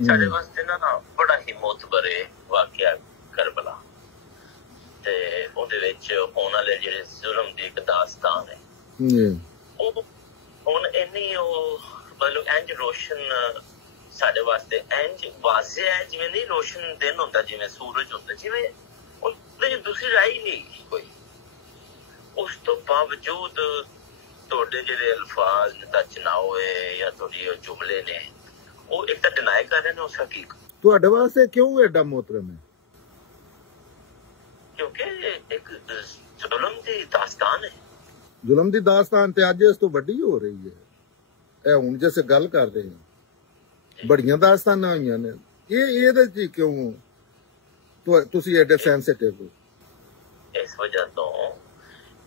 साढ़े वास्ते ना बड़ा ही मोतबर वाकया करबला ते ओदे विच होने वाले जेहड़े जुल्म दी एक दास्तान है ਉਹ ਹੁਣ ਇੰਨੀ ਉਹ ਮਤਲਬ ਇੰਜ ਰੋਸ਼ਨ ਸਾਡੇ ਵਾਸਤੇ ਇੰਜ ਵਾਜ਼ਿਹ ਹੈ ਜਿਵੇਂ ਨਹੀਂ ਰੋਸ਼ਨ ਦਿਨ ਹੁੰਦਾ ਜਿਵੇਂ ਸੂਰਜ ਹੁੰਦਾ ਜਿਵੇਂ ਉਹਦੇ ਦੂਸਰੀ ਰਾਹ ਨਹੀਂ ਕੋਈ ਉਸ ਤੋਂ ਬਾਵਜੂਦ ਤੁਹਾਡੇ ਜਿਹੜੇ ਅਲਫਾਜ਼ ਨਤਚਨਾ ਹੋਏ ਜਾਂ ਤੁਹਾਡੀ ਜੁਮਲੇ ਨੇ ਉਹ ਇੱਕ ਤਾਂ ਡਿਨਾਈ ਕਰ ਰਹੇ ਨੇ ਉਸ ਹਕੀਕਤ ਤੁਹਾਡੇ ਵਾਸਤੇ ਕਿਉਂ ਐਡਾ ਮੋਹਤਰਮ ਹੈ ਕਿਉਂਕਿ ਇੱਕ ਜ਼ੁਲਮ ਦੀ ਦਾਸਤਾਨ ਹੈ जुलम की दास्तान ते अज इस तो वड्डी हो रही है हुण जिस गल करते हैं बड़ियां दास्तानां होईयां ने ये क्यों तुसी एडे सेंसिटिव हो इस वजह तो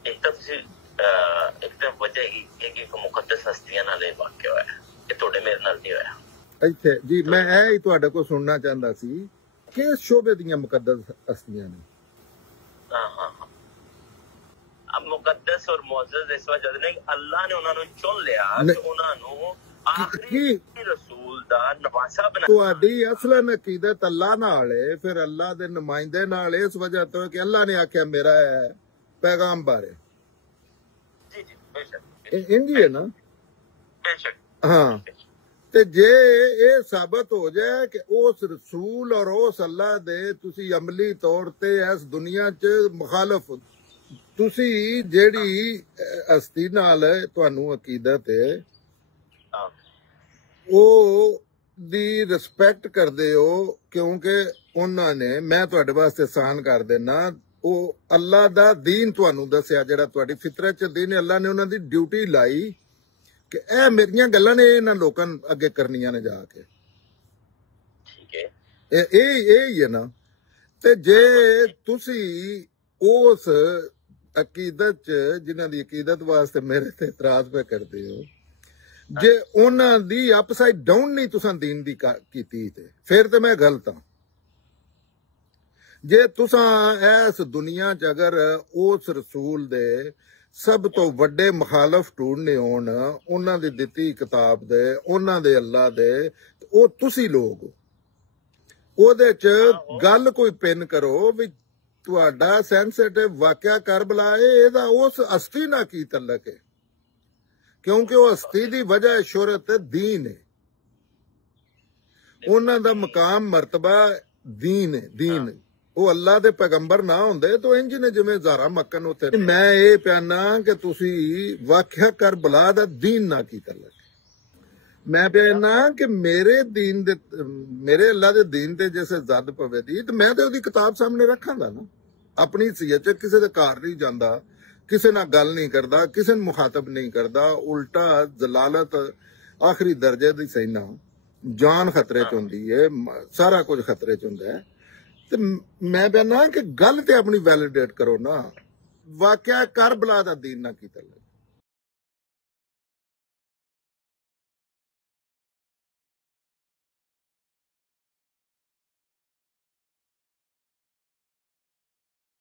एक तो वजह एक मुकद्दस हस्तियां नाल वाकया होया ये तुहाडे मेरे नाल नहीं होया इत्थे जी मैं ही तुहाडे को सुनना चाहता सी कि शोबे दीयां मुकद्दस हस्तियां ने हाँ अब मुकद्दस और मुअज़्ज़ज़ इस वजह नहीं अल्लाह ने उन्होंने चुन लिया तो उन्होंने आखिरी रसूल दा नवासा बनाया तुहाडी असलन अकीदत अल्लाह नाल है फिर अल्लाह दे नुमाइंदे नाल इस वजह तो कि अल्लाह ने आख्या मेरा है पैगंबर है जी जी बेशक इंजी है ना बेशक हाँ ते जे ये साबित हो जाए कि उस रसूल और उस अल्लाह दे तुसी अमली तौर ते इस दुनिया च मुखालफ तुसी जेड़ी हस्ती नाल तुहानू अकीदत है ओ दी रिस्पेक्ट करदे हो क्योंकि उन्होंने मैं तुहाडे वास्ते आसान कर देना ओ अल्लाह दा दीन तुहानू दस्या जेड़ा तुहाडी फितरत च दीन अल्लाह ने उन्हां दी ड्यूटी लाई कि ए मेरियां गल्लां ने इन्हां लोकां अगे करनियां ने जाके ठीक है ए ही है ना ते जे तुसी उस अकीदत च जिन्हां दी अकीदत वास्ते मेरे ते इतराज पे करते हो जे उन्हां दी अपसाइड डाउन नहीं तुसां दीन दी कीती ते फिर ते मैं गलत हां जे तुसां इस दुनिया च अगर उस रसूल दे सब तो वड्डे मुखालफ ढूंढने होण उन्हां दी दित्ती किताब दे उन्हां दे अल्लाह दे ओ तुसी लोग ओदे च गल कोई पिन करो भी तुहाडा सेंसिटिव वाकया करबला एदा उस हस्ती ना की तल्लक है क्योंकि वो हस्ती दी वजह शोहरत दीन है उन्हां दा मकाम मरतबा दीन है दीन वो अल्लाह दे पैगंबर ना होंदे तो इंज ने जिवें ज़ारा मक्कन उत्थे मैं ये प्याना कि तुसी वाकया करबला दा दीन ना की तल्लक मैं प्याना कि मेरे दीन दे मेरे अल्लाह दे दीन ते जैसे जद पवे दी तो मैं तो ओदी किताब सामने रखांगा ना अपनी हैसियत च किसी दे घर नहीं जांदा किसी नाल गल नहीं करदा किसी नूं मुखातब नहीं करदा उल्टा जलालत आखिरी दर्जे दी सैना जान खतरे च हुंदी है सारा कुछ खतरे च हुंदा है ते मैं कहना कि गल ते अपनी वैलिडेट करो ना वाकया करबला दा दीन ना कीता